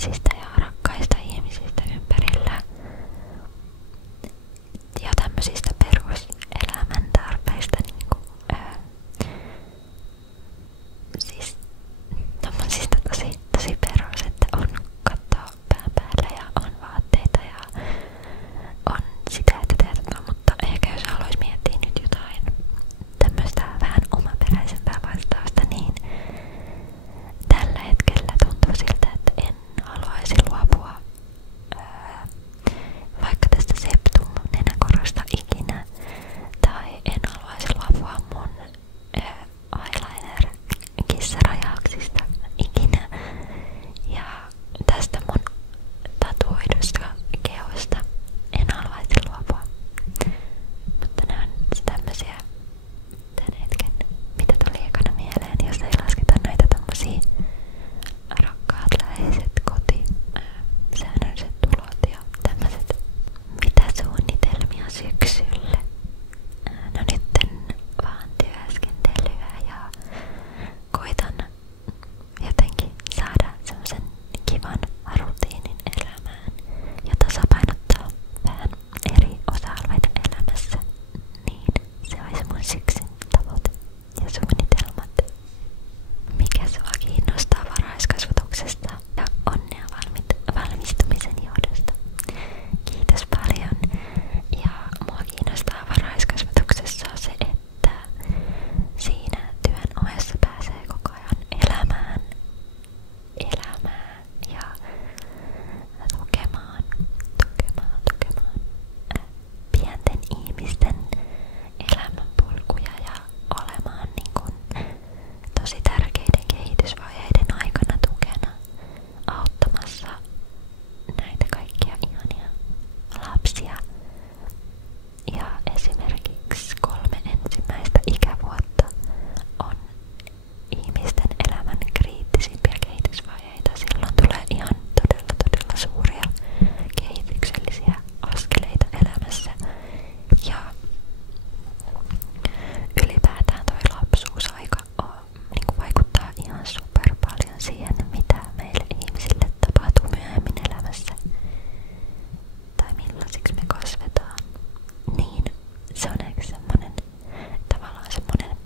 ihmisistä ja rakkaista ihmisistä ympärillä ja tämmöisistä peruselämän tarpeista niinku, siis tommosista tosi perus, että on kattoa pään päällä ja on vaatteita ja on sitä ja tätä, mutta ehkä jos haluais miettiä nyt jotain tämmöstä vähän omaperäisempää vastausta, niin tällä hetkellä tuntuu siltä, että en haluaisi luopua vaikka tästä septum nenäkorosta ikinä, tai en haluaisi luopua mun eyeliner kissarajauksista ikinä, ja tästä mun tatuoidusta kehosta en haluaisi luopua. Mutta nää on tämmösiä tän hetken, mitä tuli ekana mieleen, jos ei lasketa näitä tommosia rakkaat läheiset koti, säännölliset tulot ja tämmöset. Mitä suunnitelmia syksylle? No nytten vaan työskentelyä ja koitan jotenkin saada semmosen kivan rutiinin elämään ja tasapainottaa vähän eri osa-alueita elämässä, niin se olisi mun syksyn tavoite ja suunnitelmat. Mikä sua kiinnostaa varhaiskasvatuksesta ja onnea valmistumisen johdosta? Kiitos paljon. Ja mua kiinnostaa varhaiskasvatuksessa se, että siinä työn ohessa pääsee koko ajan elämään ja tukemaan pienten ihmisten elämänpolkuja ja olemaan niin kuin tosi tärkeiden kehitysvaiheiden aikana tukena auttamassa näitä kaikkia ihania lapsia. Ja esimerkiksi 3 ensimmäistä ikävuotta on ihmisten elämän kriittisimpiä kehitysvaiheita. Silloin tulee ihan todella suuria kehityksellisiä askeleita elämässä. Ja ylipäätään toi lapsuusaika niinku vaikuttaa ihan super paljon siihen, mitä meille ihmisille tapahtuu myöhemmin elämässä. Tai millaisiksi me kasvetaan. Niin se on ehkä semmonen, tavallaan semmonen,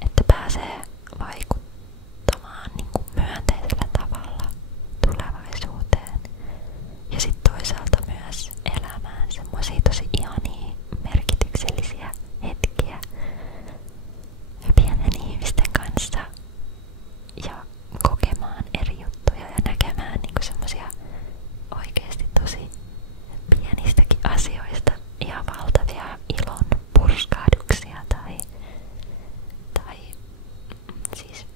että pääsee vaikuttamaan niinku myönteisellä tavalla tulevaisuuteen. Ja sit toisaalta myös elämään semmosia tosi ihania merkityksellisiä hetkiä pienen ihmisten kanssa ja kokemaan eri juttuja ja näkemään niinku semmosia oikeesti tosi pienistäkin asioista ihan valtavia ilon purskahduksia tai siis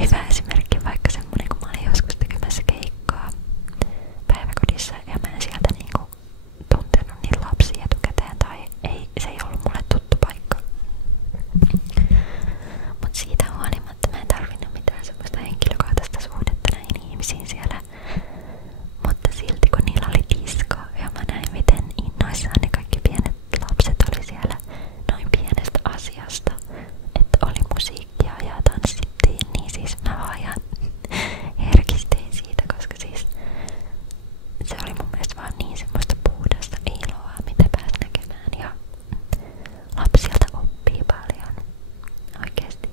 hyvä esimerkki vaikka semmonen, kun mä olin joskus tekemässä keikkaa päiväkodissa ja mä en sieltä niinku tuntenut niin lapsia etukäteen tai se ei ollut mulle tuttu paikka. Mut siitä huolimatta mä en tarvinnut mitään semmoista henkilökohtaista suhdetta näihin ihmisiin siellä. Mutta silti kun niillä oli disko ja mä näin miten innoissaan ne kaikki pienet lapset oli siellä noin pienestä asiasta, että oli musiikkia ja tanssittiin, niin siis mä vaan ihan herkistyin siitä, koska siis se oli mun mielestä vaan niin semmoista puhdasta iloa, mitä pääsi näkemään ja lapsilta oppii paljon oikeesti.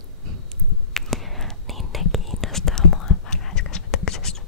Niin ne kiinnostaa mua varhaiskasvatuksessa.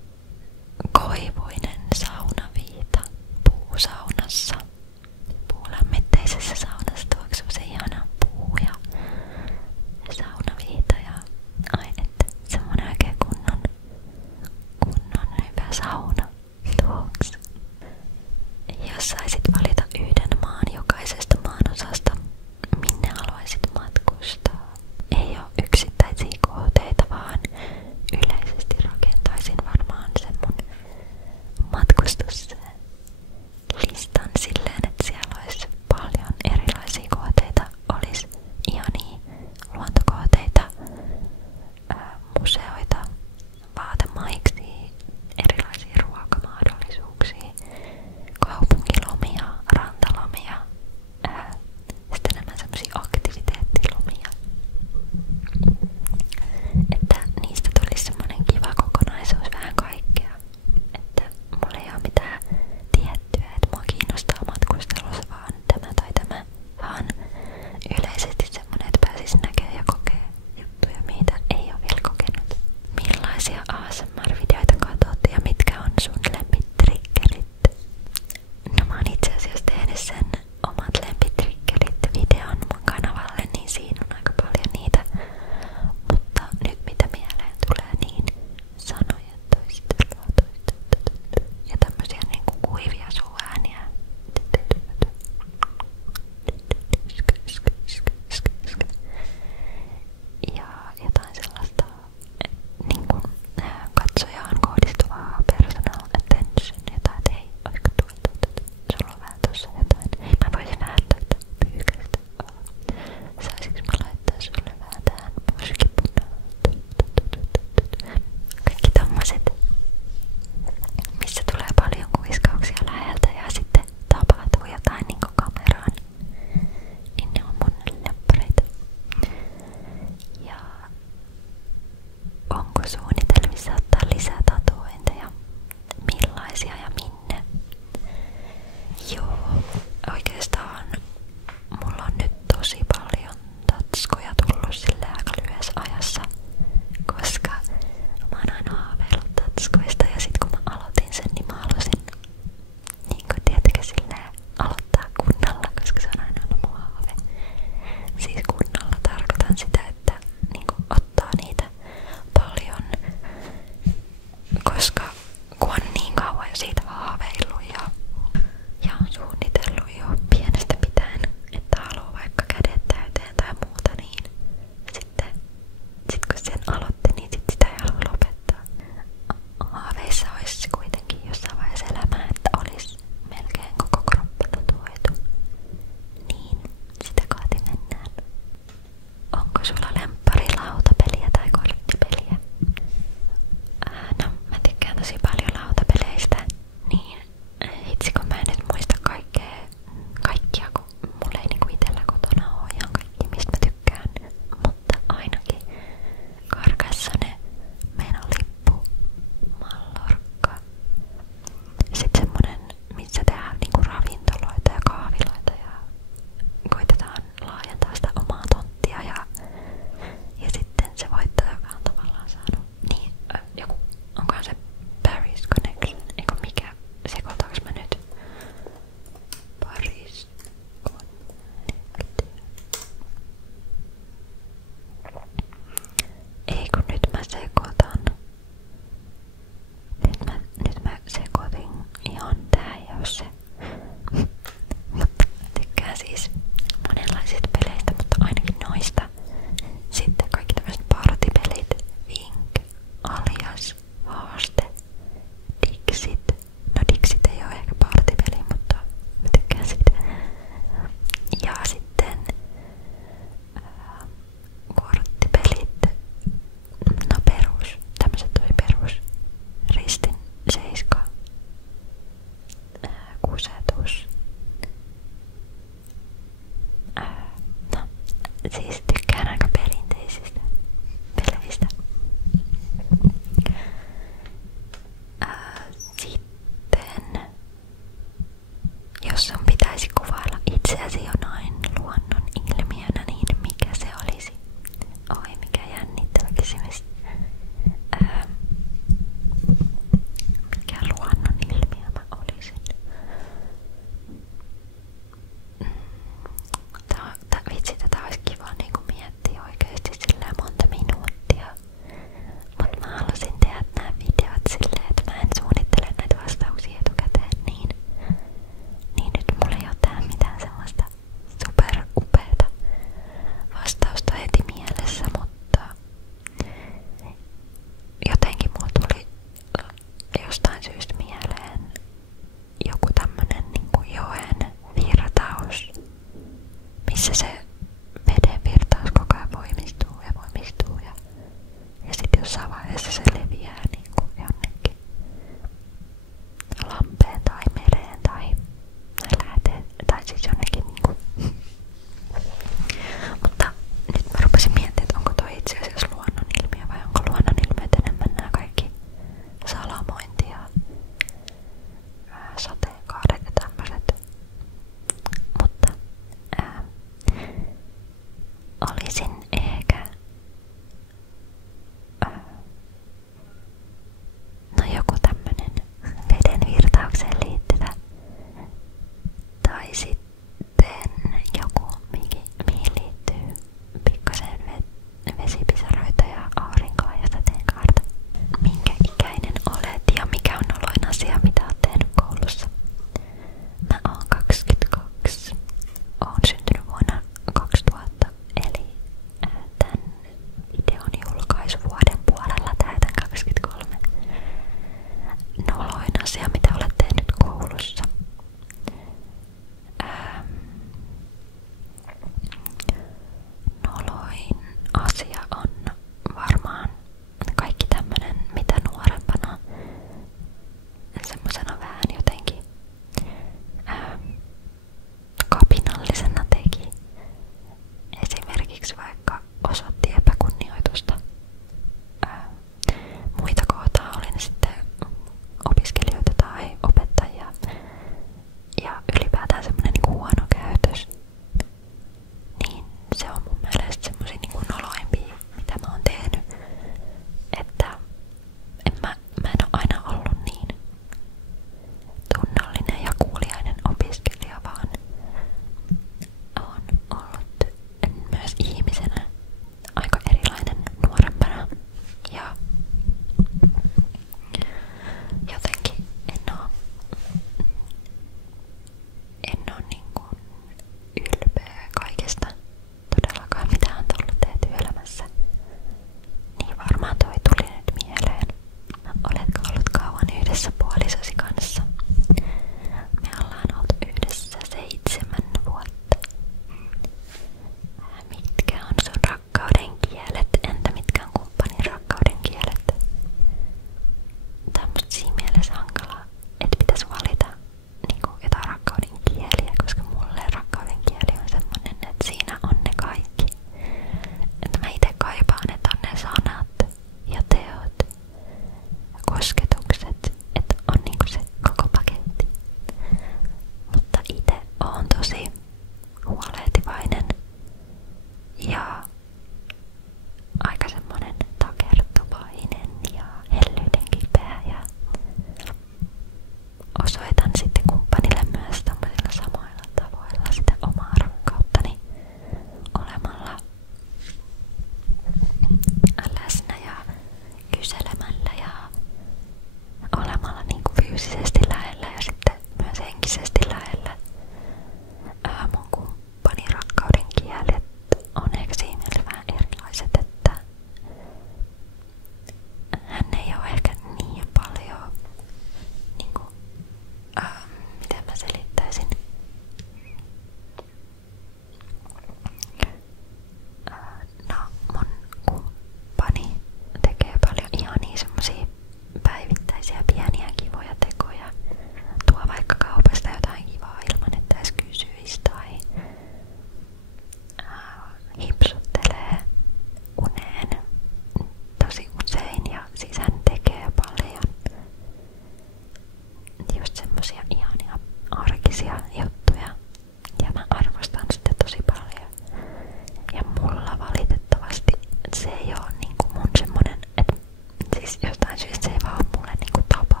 jostain syystä se ei vaan ole mulle niinku tapa.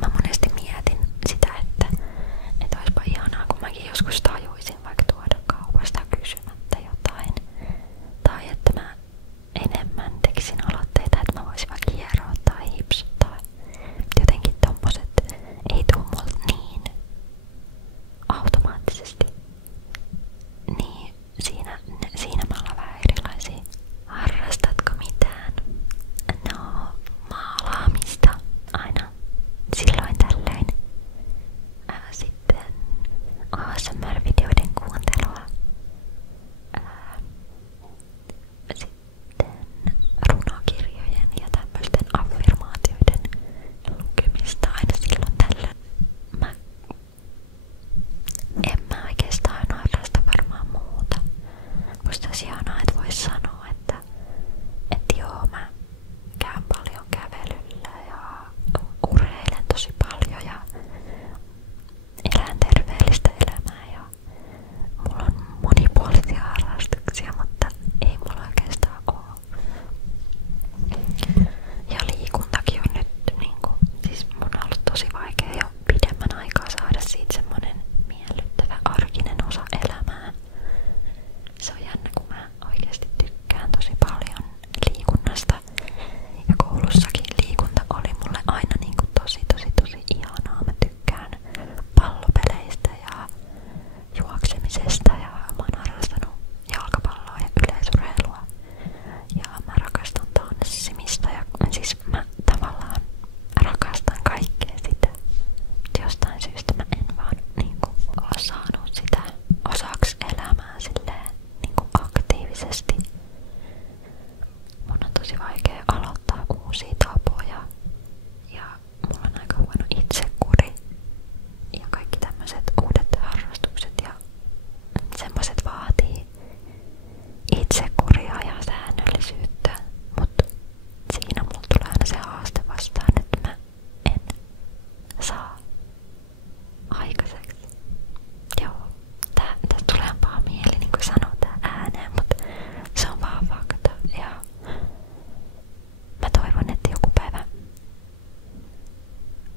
Mä monesti mietin sitä, että oispa ihanaa, kun mäkin joskus tajuisin vaikka tuoda kaupasta kysymättä jotain. Tai että mä enemmän tekisin aloitteita, että mä voisin vaikka hieroa tai hipsuttaa. Jotenkin tommoset ei tuu multa niin automaattisesti. Niin siinä me ollaan vähän erilaisia. Harrastatko mitään? No, maalaamista aina silloin tällöin. Sitten ASMR-videoiden kuuntelua. Sitten runokirjojen ja tämmöisten affirmaatioiden lukemista aina silloin tällöin. En mä oikeastaan harrasta varmaan muuta. Musta olisi ihanaa, että vois sanoa, että joo, mä käyn paljon kävelyllä ja urheilen tosi paljon ja elän terveellistä elämää ja mulla on monipuolisia harrastuksia, mutta ei mulla oikeastaan oo. Ja liikuntakin on nyt niinku, siis mun on ollut tosi vaikea jo pidemmän aikaa saada siitä semmonen miellyttävä arkinen osa elämää. Se on jännä, kun mä oikeesti tykkään tosi paljon liikunnasta. Ja koulussakin liikunta oli mulle aina niinku tosi ihanaa. Mä tykkään pallopeleistä ja juoksemisesta ja mä oon harrastanut jalkapalloa ja yleisurheilua. Ja mä rakastan tanssimista ja siis mä tavallaan rakastan kaikkea sitä. Jostain syystä mä en vaan niinku oo saanut sitä osaksi elämää silleen niinku aktiivisesti. Mun on tosi vaikea aloittaa uusia tapoja ja mulla on aika huono itsekuri ja kaikki tämmöiset uudet harrastukset ja semmoiset vaatii itsekuria ja säännöllisyyttä, mutta siinä mulla tulee aina se haaste vastaan, että mä en saa aikaiseksi. Joo, tästä tulee paha mieli niin kuin sanoa tää ääneen, mutta se on vaan fakta ja mä toivon, että joku päivä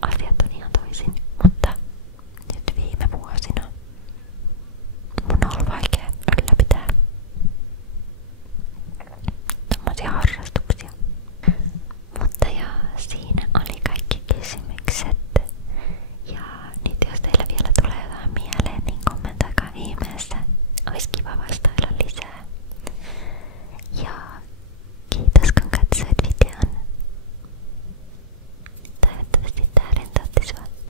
asiat on ihan toisin, mutta nyt viime vuosina mun on ollut vaikea ylläpitää tommosia harrastuksia. Mutta ja siinä oli kaikki kysymykset. Ja nyt jos teillä vielä tulee jotain mieleen, niin kommentoikaa ihmeessä. Ois kiva vastata